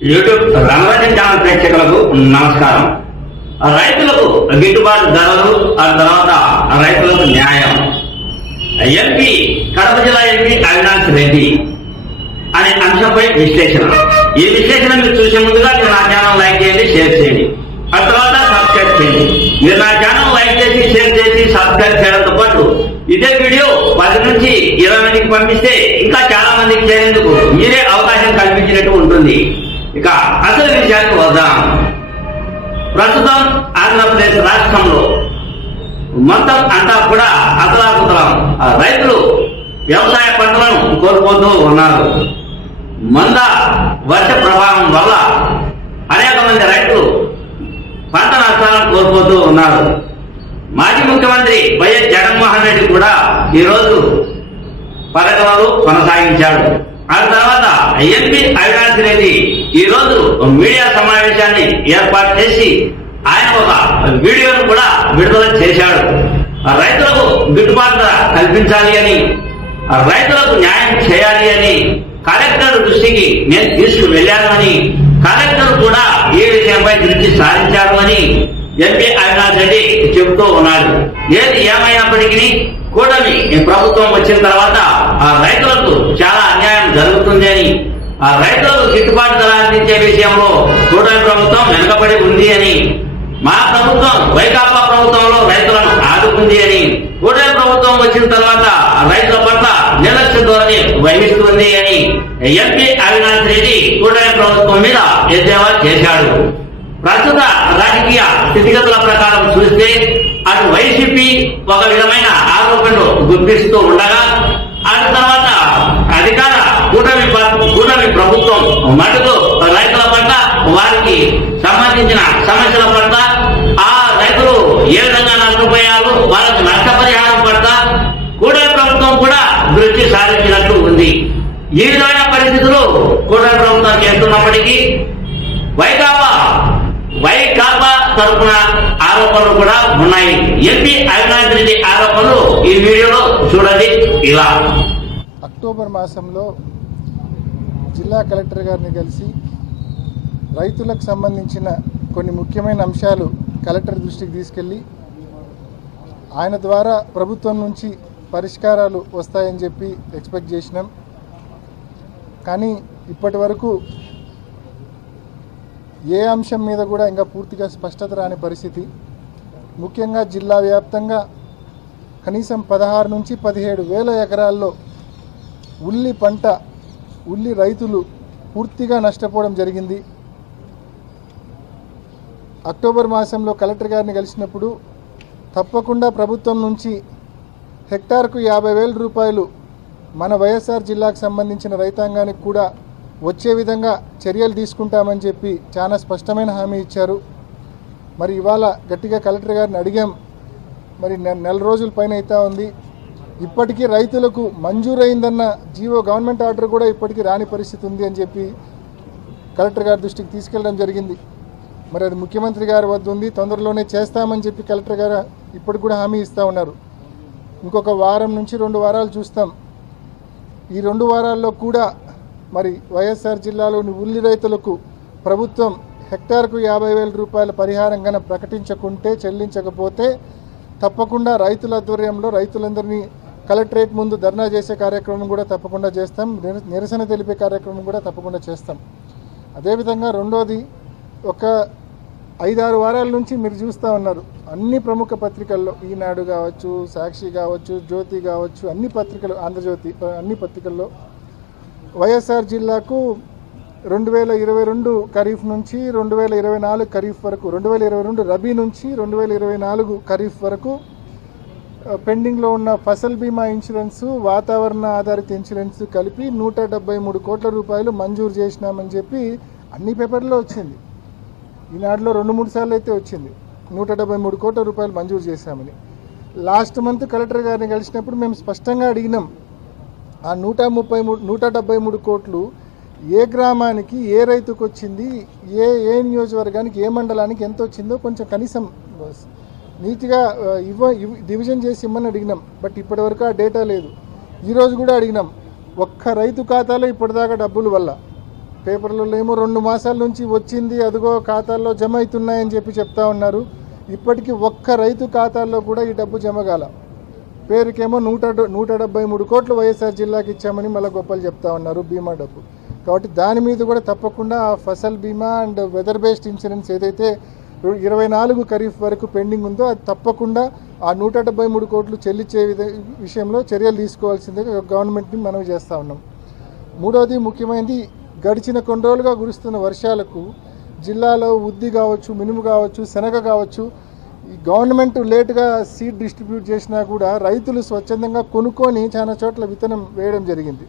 YouTube Rangarajan channel ప్రేక్షకులకు నమస్కారం. రైతులకు గిట్టుబాటు ధరలు ఆ తర్వాత రైతులకు న్యాయం. ఎంపీ కడప జిల్లా ఎంపీ అవినాష్ రెడ్డి అనే అంశంపై విశ్లేషణ. ఈ విశ్లేషణ మీరు చూసే ముందుగా మీరు నా ఛానల్ లైక్ చేయండి షేర్ చేయండి. ఆ తర్వాత సబ్స్క్రైబ్ చేయండి. మీరు నా ఛానల్ లైక్ చేసి షేర్ చేసి సబ్స్క్రైబ్ చేయడంతో పాటు ఇదే వీడియో పది నుంచి ఇరవై మందికి పంపిస్తే ఇంకా చాలా మందికి చేరేందుకు మీరే అవకాశం కల్పించినట్టు ఉంటుంది. ఇక అసలు విషయానికి వద్దాం. ప్రస్తుతం ఆంధ్రప్రదేశ్ రాష్ట్రంలో మొత్తం అంతా కూడా అతలాకుతలం. ఆ రైతులు వ్యవసాయ పంటలను కోల్పోతూ ఉన్నారు. మంద వర్ష ప్రభావం వల్ల అనేక మంది రైతులు పంట నష్టాలను కోల్పోతూ ఉన్నారు. మాజీ ముఖ్యమంత్రి వైఎస్ జగన్మోహన్ రెడ్డి కూడా ఈరోజు పథకాలు కొనసాగించాడు ఆ తర్వాత ఎంపీ అవినాష్ రెడ్డి ఈ రోజు మీడియా సమావేశాన్ని ఏర్పాటు చేసి ఆయన ఒక వీడియోను కూడా విడుదల చేశాడు. రైతులకు గిట్టుబాటు కల్పించాలి అని రైతులకు న్యాయం చేయాలి అని కలెక్టర్ దృష్టికి నేను తీసుకువెళ్ళాను అని కలెక్టర్ కూడా ఈ విషయంపై దృష్టి సారించారు అని ఎంపీ అవినాష్ రెడ్డి చెబుతూ ఉన్నాడు. ఏది ఏమైనప్పటికీ కూటమి ప్రభుత్వం వచ్చిన తర్వాత ఆ రైతులకు చాలా అన్యాయం జరుగుతుంది అని ఆ రైతులకు గిట్టుబాటు ధర అందించే విషయంలో కూటమి ప్రభుత్వం వెనుకబడి ఉంది అని మా ప్రభుత్వం వైకాపా ప్రభుత్వంలో రైతులను ఆదుకుంది అని కూటమి ప్రభుత్వం వచ్చిన తర్వాత ఆ రైతుల పట్ల నిర్లక్ష్య ధోరణి వహిస్తుంది అని ఎంపీ అవినాష్ రెడ్డి కూటమి ప్రభుత్వం మీద ఎద్దేవా చేశాడు. ప్రస్తుత రాజకీయ స్థితిగతుల ప్రకారం చూస్తే అటు వైసీపీ ఒక విధమైన ఆరోపణలు గుర్తిస్తూ ఉండగా ఆ తర్వాత అధికార కూటమి కూటమి ప్రభుత్వం మటుకు రైతుల పట్ల వారికి సంబంధించిన సమస్యల పట్ల ఆ రైతులు ఏ విధంగా నష్టపోయారు వాళ్ళకి నష్టపరిహారం పట్ల కూటమి ప్రభుత్వం కూడా దృష్టి సారించినట్టు ఉంది. ఈ విధమైన పరిస్థితులు కూటమి ప్రభుత్వం చేస్తున్నప్పటికీ వైకాపా వైకాపా తరపున ఆరోపణలు కూడా ఉన్నాయి. ఎంపీ అవినాష్ రెడ్డి ఆరోపణలు ఈ వీడియోలో చూడండి ఇలా. అక్టోబర్ మాసంలో జిల్లా కలెక్టర్ గారిని కలిసి రైతులకు సంబంధించిన కొన్ని ముఖ్యమైన అంశాలు కలెక్టర్ దృష్టికి తీసుకెళ్ళి ఆయన ద్వారా ప్రభుత్వం నుంచి పరిష్కారాలు వస్తాయని చెప్పి ఎక్స్పెక్ట్ చేసినాం. కానీ ఇప్పటి వరకు ఏ అంశం మీద కూడా ఇంకా పూర్తిగా స్పష్టత రాని పరిస్థితి. ముఖ్యంగా జిల్లా వ్యాప్తంగా కనీసం పదహారు నుంచి పదిహేడు వేల ఎకరాల్లో ఉల్లి పంట ఉల్లి రైతులు పూర్తిగా నష్టపోవడం జరిగింది. అక్టోబర్ మాసంలో కలెక్టర్ గారిని కలిసినప్పుడు తప్పకుండా ప్రభుత్వం నుంచి హెక్టార్కు యాభై వేల రూపాయలు మన వైఎస్ఆర్ జిల్లాకు సంబంధించిన రైతాంగానికి కూడా వచ్చే విధంగా చర్యలు తీసుకుంటామని చెప్పి చాలా స్పష్టమైన హామీ ఇచ్చారు. మరి ఇవాళ గట్టిగా కలెక్టర్ గారిని అడిగాం. మరి నె- నెల రోజుల పైన అవుతా ఉంది. ఇప్పటికీ రైతులకు మంజూరైందన్న జీవో గవర్నమెంట్ ఆర్డర్ కూడా ఇప్పటికీ రాని పరిస్థితి ఉంది అని చెప్పి కలెక్టర్ గారి దృష్టికి తీసుకెళ్ళడం జరిగింది. మరి అది ముఖ్యమంత్రి గారి వద్ద ఉంది. తొందరలోనే చేస్తామని చెప్పి కలెక్టర్ గారు ఇప్పటికి కూడా హామీ ఇస్తూ ఉన్నారు. ఇంకొక వారం నుంచి రెండు వారాలు చూస్తాం. ఈ రెండు వారాల్లో కూడా మరి వైఎస్ఆర్ జిల్లాలోని ఉల్లి రైతులకు ప్రభుత్వం హెక్టార్కు యాభై వేల రూపాయల పరిహారం కనుక ప్రకటించకుంటే చెల్లించకపోతే తప్పకుండా రైతుల ఆధ్వర్యంలో రైతులందరినీ కలెక్టరేట్ ముందు ధర్నా చేసే కార్యక్రమం కూడా తప్పకుండా చేస్తాం. నిరసన తెలిపే కార్యక్రమం కూడా తప్పకుండా చేస్తాం. అదేవిధంగా రెండోది ఒక ఐదారు వారాల నుంచి మీరు చూస్తూ ఉన్నారు. అన్ని ప్రముఖ పత్రికల్లో ఈనాడు కావచ్చు సాక్షి కావచ్చు జ్యోతి కావచ్చు అన్ని పత్రికలు ఆంధ్రజ్యోతి అన్ని పత్రికల్లో వైఎస్ఆర్ జిల్లాకు రెండు వేల ఇరవై రెండు ఖరీఫ్ నుంచి రెండు వేల ఇరవై నాలుగు ఖరీఫ్ వరకు రెండు వేల ఇరవై రెండు రబీ నుంచి రెండు వేల ఇరవై నాలుగు ఖరీఫ్ వరకు పెండింగ్లో ఉన్న ఫసల్ బీమా ఇన్సూరెన్స్ వాతావరణ ఆధారిత ఇన్సూరెన్స్ కలిపి నూట డెబ్బై మూడు కోట్ల రూపాయలు మంజూరు చేసినామని చెప్పి అన్ని పేపర్లో వచ్చింది. ఈనాడులో రెండు మూడు సార్లు అయితే వచ్చింది. నూట డెబ్బై మూడు కోట్ల రూపాయలు మంజూరు చేశామని. లాస్ట్ మంత్ కలెక్టర్ గారిని కలిసినప్పుడు మేము స్పష్టంగా అడిగినాం. ఆ నూట ముప్పై మూడు నూట డెబ్బై మూడు కోట్లు ఏ గ్రామానికి ఏ రైతుకు వచ్చింది ఏ ఏ నియోజకవర్గానికి ఏ మండలానికి ఎంత వచ్చిందో కొంచెం కనీసం నీట్గా ఇవ్వ డివిజన్ చేసి ఇమ్మని అడిగినాం. బట్ ఇప్పటివరకు ఆ డేటా లేదు. ఈరోజు కూడా అడిగినాం. ఒక్క రైతు ఖాతాలో ఇప్పటిదాకా డబ్బులు వల్ల. పేపర్లలో ఏమో రెండు మాసాల నుంచి వచ్చింది అదిగో ఖాతాల్లో జమ అవుతున్నాయని చెప్పి చెప్తా ఉన్నారు. ఇప్పటికీ ఒక్క రైతు ఖాతాల్లో కూడా ఈ డబ్బు జమ కాల. పేరుకేమో నూట నూట డెబ్బై మూడు కోట్లు వైఎస్ఆర్ జిల్లాకి ఇచ్చామని మళ్ళీ గొప్పలు చెప్తా ఉన్నారు బీమా డబ్బు. కాబట్టి దాని మీద కూడా తప్పకుండా ఆ ఫసల్ బీమా అండ్ వెదర్ బేస్డ్ ఇన్సూరెన్స్ ఏదైతే ఇరవై నాలుగు ఖరీఫ్ వరకు పెండింగ్ ఉందో అది తప్పకుండా ఆ నూట డెబ్బై మూడు కోట్లు చెల్లించే విధ విషయంలో చర్యలు తీసుకోవాల్సిందిగా గవర్నమెంట్ని మనం చేస్తూ ఉన్నాం. మూడవది ముఖ్యమైనది గడిచిన కొన్ని రోజులుగా కురుస్తున్న వర్షాలకు జిల్లాలో ఉద్ది కావచ్చు మినుము కావచ్చు శనగ కావచ్చు ఈ గవర్నమెంట్ లేటుగా సీడ్ డిస్ట్రిబ్యూట్ చేసినా కూడా రైతులు స్వచ్ఛందంగా కొనుక్కొని చాలా చోట్ల విత్తనం వేయడం జరిగింది.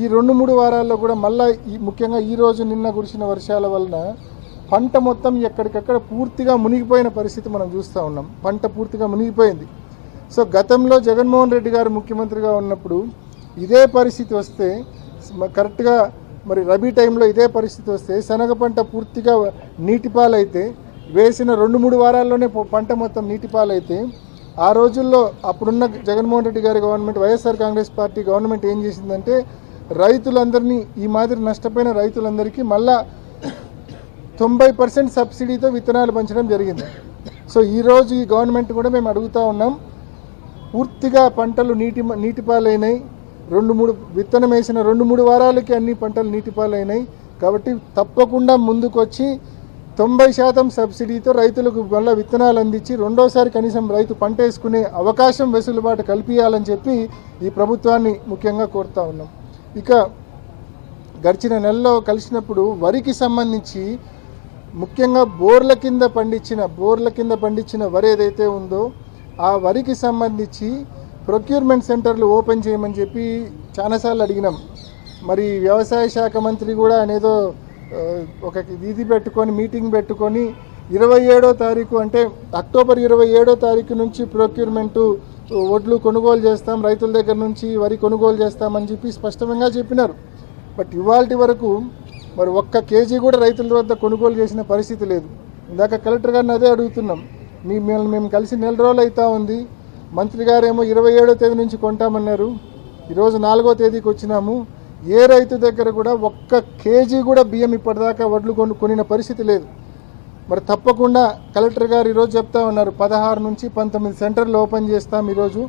ఈ రెండు మూడు వారాల్లో కూడా మళ్ళా ఈ ముఖ్యంగా ఈ రోజు నిన్న కురిసిన వర్షాల వలన పంట మొత్తం ఎక్కడికక్కడ పూర్తిగా మునిగిపోయిన పరిస్థితి మనం చూస్తూ ఉన్నాం. పంట పూర్తిగా మునిగిపోయింది. సో గతంలో జగన్మోహన్ రెడ్డి గారు ముఖ్యమంత్రిగా ఉన్నప్పుడు ఇదే పరిస్థితి వస్తే కరెక్ట్గా మరి రబీ టైంలో ఇదే పరిస్థితి వస్తే శనగ పంట పూర్తిగా నీటిపాలైతే వేసిన రెండు మూడు వారాల్లోనే పంట మొత్తం నీటిపాలైతే ఆ రోజుల్లో అప్పుడున్న జగన్మోహన్ రెడ్డి గారి government YSR Congress party government ఏం చేసిందంటే రైతులందరినీ ఈ మాదిరి నష్టపోయిన రైతులందరికీ మళ్ళా తొంభై పర్సెంట్ సబ్సిడీతో విత్తనాలు పంచడం జరిగింది. సో ఈరోజు ఈ గవర్నమెంట్ కూడా మేము అడుగుతా ఉన్నాం పూర్తిగా పంటలు నీటి నీటిపాలైనాయి. రెండు మూడు విత్తనం వేసిన రెండు మూడు వారాలకి అన్ని పంటలు నీటిపాలైనాయి. కాబట్టి తప్పకుండా ముందుకొచ్చి తొంభై శాతం సబ్సిడీతో రైతులకు మళ్ళీ విత్తనాలు అందించి రెండోసారి కనీసం రైతు పంట వేసుకునే అవకాశం వెసులుబాటు కల్పించాలని చెప్పి ఈ ప్రభుత్వాన్ని ముఖ్యంగా కోరుతా ఉన్నాం. ఇక గడిచిన నెలలో కలిసినప్పుడు వరికి సంబంధించి ముఖ్యంగా బోర్ల కింద పండించిన బోర్ల కింద పండించిన వరి ఏదైతే ఉందో ఆ వరికి సంబంధించి ప్రొక్యూర్మెంట్ సెంటర్లు ఓపెన్ చేయమని చెప్పి చాలాసార్లు అడిగినాం. మరి వ్యవసాయ శాఖ మంత్రి కూడా అనేదో ఒక వీధి పెట్టుకొని మీటింగ్ పెట్టుకొని ఇరవై ఏడో తారీఖు అంటే అక్టోబర్ ఇరవై ఏడో తారీఖు నుంచి ప్రొక్యూర్మెంటు వడ్లు కొనుగోలు చేస్తాం రైతుల దగ్గర నుంచి వరి కొనుగోలు చేస్తామని చెప్పి స్పష్టంగా చెప్పినారు. బట్ ఇవాళ వరకు మరి ఒక్క కేజీ కూడా రైతుల వద్ద కొనుగోలు చేసిన పరిస్థితి లేదు. ఇందాక కలెక్టర్ గారిని అదే అడుగుతున్నాం. మీ మేము మేము కలిసి నెల రోజులు అవుతా ఉంది. మంత్రి గారేమో ఇరవై ఏడో తేదీ నుంచి కొంటామన్నారు. ఈరోజు నాలుగో తేదీకి వచ్చినాము. ఏ రైతు దగ్గర కూడా ఒక్క కేజీ కూడా బియ్యం ఇప్పటిదాకా వడ్లు కొను కొనిన పరిస్థితి లేదు. మరి తప్పకుండా కలెక్టర్ గారు ఈరోజు చెప్తా ఉన్నారు పదహారు నుంచి పంతొమ్మిది సెంటర్లు ఓపెన్ చేస్తాం ఈరోజు.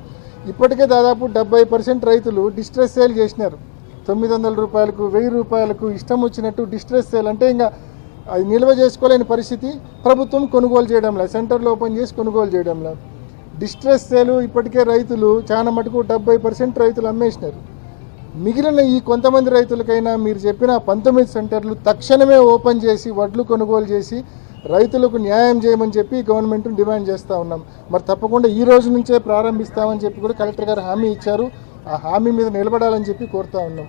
ఇప్పటికే దాదాపు డెబ్బై పర్సెంట్ రైతులు డిస్ట్రెస్ సేల్ చేసినారు. తొమ్మిది వందల రూపాయలకు వెయ్యి రూపాయలకు ఇష్టం వచ్చినట్టు డిస్ట్రెస్ సేల్ అంటే ఇంకా అది నిల్వ చేసుకోలేని పరిస్థితి. ప్రభుత్వం కొనుగోలు చేయడంలా సెంటర్లు ఓపెన్ చేసి కొనుగోలు చేయడంలా. డిస్ట్రెస్ సేలు ఇప్పటికే రైతులు చాలా మటుకు డెబ్బై పర్సెంట్ రైతులు అమ్మేసినారు. మిగిలిన ఈ కొంతమంది రైతులకైనా మీరు చెప్పిన పంతొమ్మిది సెంటర్లు తక్షణమే ఓపెన్ చేసి వడ్లు కొనుగోలు చేసి రైతులకు న్యాయం చేయమని చెప్పి గవర్నమెంట్ను డిమాండ్ చేస్తూ ఉన్నాం. మరి తప్పకుండా ఈ రోజు నుంచే ప్రారంభిస్తామని చెప్పి కూడా కలెక్టర్ గారు హామీ ఇచ్చారు. ఆ హామీ మీద నిలబడాలని చెప్పి కోరుతా ఉన్నాం.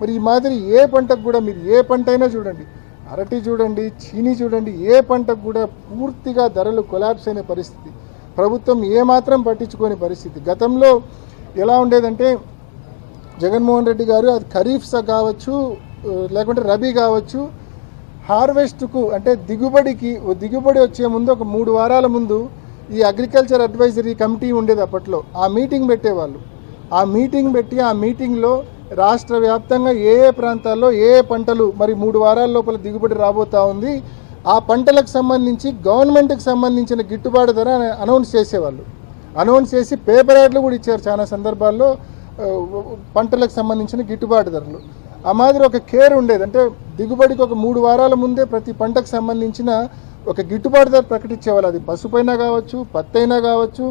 మరి ఈ మాదిరి ఏ పంటకు కూడా మీరు ఏ పంట అయినా చూడండి. అరటి చూడండి చీనీ చూడండి ఏ పంటకు కూడా పూర్తిగా ధరలు కొలాప్స్ అయిన పరిస్థితి. ప్రభుత్వం ఏమాత్రం పట్టించుకోని పరిస్థితి. గతంలో ఎలా ఉండేదంటే జగన్మోహన్ రెడ్డి గారు అది ఖరీఫ్ కావచ్చు లేకుంటే రబీ కావచ్చు హార్వెస్ట్కు అంటే దిగుబడికి దిగుబడి వచ్చే ముందు ఒక మూడు వారాల ముందు ఈ అగ్రికల్చర్ అడ్వైజరీ కమిటీ ఉండేది అప్పట్లో. ఆ మీటింగ్ పెట్టేవాళ్ళు. ఆ మీటింగ్ పెట్టి ఆ మీటింగ్లో రాష్ట్ర వ్యాప్తంగా ఏ ఏ ప్రాంతాల్లో ఏ ఏ పంటలు మరి మూడు వారాల లోపల దిగుబడి రాబోతా ఉంది ఆ పంటలకు సంబంధించి గవర్నమెంట్కి సంబంధించిన గిట్టుబాటు ధర అనౌన్స్ చేసేవాళ్ళు. అనౌన్స్ చేసి పేపర్ యాడ్లు కూడా ఇచ్చారు చాలా సందర్భాల్లో. పంటలకు సంబంధించిన గిట్టుబాటు ధరలు. ఆ మాదిరి ఒక కేర్ ఉండేది. అంటే దిగుబడికి ఒక మూడు వారాల ముందే ప్రతి పంటకు సంబంధించిన ఒక గిట్టుబాటు ధర ప్రకటించేవాళ్ళు. అది పసుపైనా కావచ్చు పత్తి అయినా కావచ్చు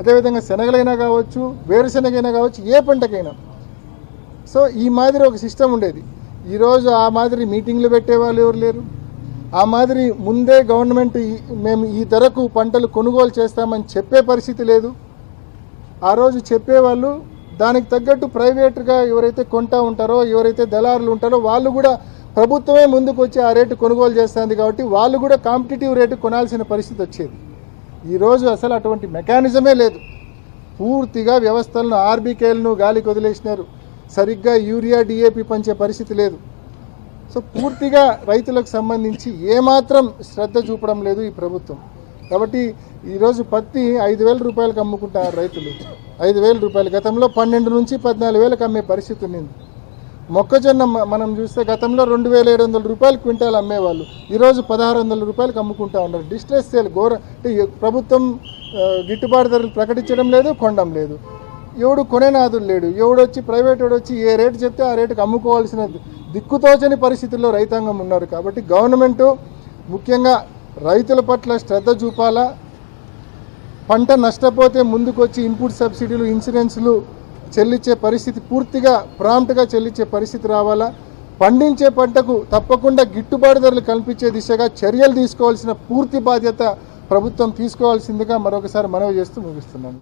అదేవిధంగా శనగలైనా కావచ్చు వేరుశనగైనా కావచ్చు ఏ పంటకైనా. సో ఈ మాదిరి ఒక సిస్టమ్ ఉండేది. ఈరోజు ఆ మాదిరి మీటింగ్లు పెట్టేవాళ్ళు ఎవరు లేరు. ఆ మాదిరి ముందే గవర్నమెంట్ మేము ఈ ధరకు పంటలు కొనుగోలు చేస్తామని చెప్పే పరిస్థితి లేదు. ఆ రోజు చెప్పేవాళ్ళు దానికి తగ్గట్టు ప్రైవేట్గా ఎవరైతే కొంటా ఉంటారో ఎవరైతే దళారులు ఉంటారో వాళ్ళు కూడా ప్రభుత్వమే ముందుకు వచ్చి ఆ రేటు కొనుగోలు చేస్తుంది కాబట్టి వాళ్ళు కూడా కాంపిటేటివ్ రేటు కొనాల్సిన పరిస్థితి వచ్చేది. ఈరోజు అసలు అటువంటి మెకానిజమే లేదు. పూర్తిగా వ్యవస్థలను ఆర్బీకేలను గాలికి వదిలేసినారు సరిగ్గా యూరియా డిఏపి పంచే పరిస్థితి లేదు. సో పూర్తిగా రైతులకు సంబంధించి ఏమాత్రం శ్రద్ధ చూపడం లేదు ఈ ప్రభుత్వం. కాబట్టి ఈరోజు పత్తి ఐదు వేల రూపాయలకు అమ్ముకుంటారు రైతులు. ఐదు వేల రూపాయలు. గతంలో పన్నెండు నుంచి పద్నాలుగు వేలకు అమ్మే పరిస్థితి ఉన్నింది. మొక్కజొన్న మనం చూస్తే గతంలో రెండు వేల ఏడు వందల రూపాయలు క్వింటాలు అమ్మేవాళ్ళు. ఈరోజు పదహారు వందల రూపాయలకు అమ్ముకుంటా ఉన్నారు. డిస్ట్రెస్ సేల్ ఘోర అంటే ప్రభుత్వం గిట్టుబాటు ధరలు ప్రకటించడం లేదు కొనడం లేదు. ఎవడు కొనేనాదుడు లేడు. ఎవడొచ్చి ప్రైవేట్ వచ్చి ఏ రేటు చెప్తే ఆ రేటుకి అమ్ముకోవాల్సిన దిక్కుతోచని పరిస్థితుల్లో రైతాంగం ఉన్నారు. కాబట్టి గవర్నమెంటు ముఖ్యంగా రైతుల పట్ల శ్రద్ధ చూపాలా? పంట నష్టపోతే ముందుకొచ్చి ఇన్పుట్ సబ్సిడీలు ఇన్సూరెన్స్లు చెల్లించే పరిస్థితి పూర్తిగా ప్రాంప్ట్గా చెల్లించే పరిస్థితి రావాలా? పండించే పంటకు తప్పకుండా గిట్టుబాటు ధరలు కల్పించే దిశగా చర్యలు తీసుకోవాల్సిన పూర్తి బాధ్యత ప్రభుత్వం తీసుకోవాల్సిందిగా మరొకసారి మనవి చేస్తూ ముగిస్తున్నాను.